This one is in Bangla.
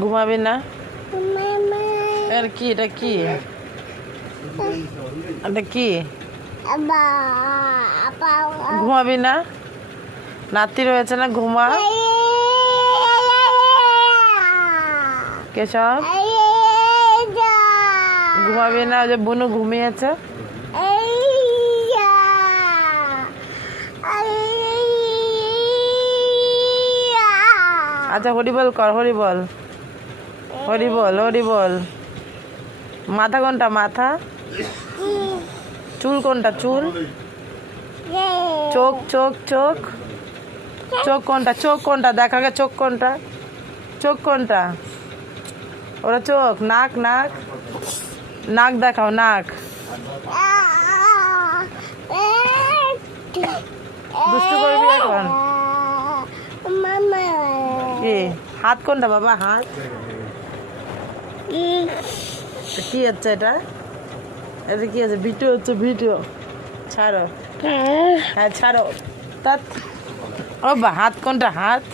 ঘুমাবি না? আর কি এটা কি? এটা কি? ঘুমাবি না? নাতি রয়েছে না, ঘুমা। কেশব ঘুমাবি না? ওই যে বুনু ঘুমিয়েছে। আচ্ছা হরিবল কর, হরিবল, হরিবল, হরিবল। মাথা কোনটা? মাথা। চুল কোনটা? চুল। চোখ, চোখ, চোখ, চোখ কোনটা? চোখ কোনটা? দেখা গে চোখ কোনটা? চোখ কোনটা? ওরা চোখ। নাক, নাক, নাক দেখাও, নাক। দুষ্টু করবি এখন? কি হাত কোনটা বাবা? হাত কি হচ্ছে এটা? এটা কি আছে? ভিডিও হচ্ছে, ভিডিও। ছাড়ো, হ্যাঁ ছাড়ো। তা ও বা হাত কোনটা? হাত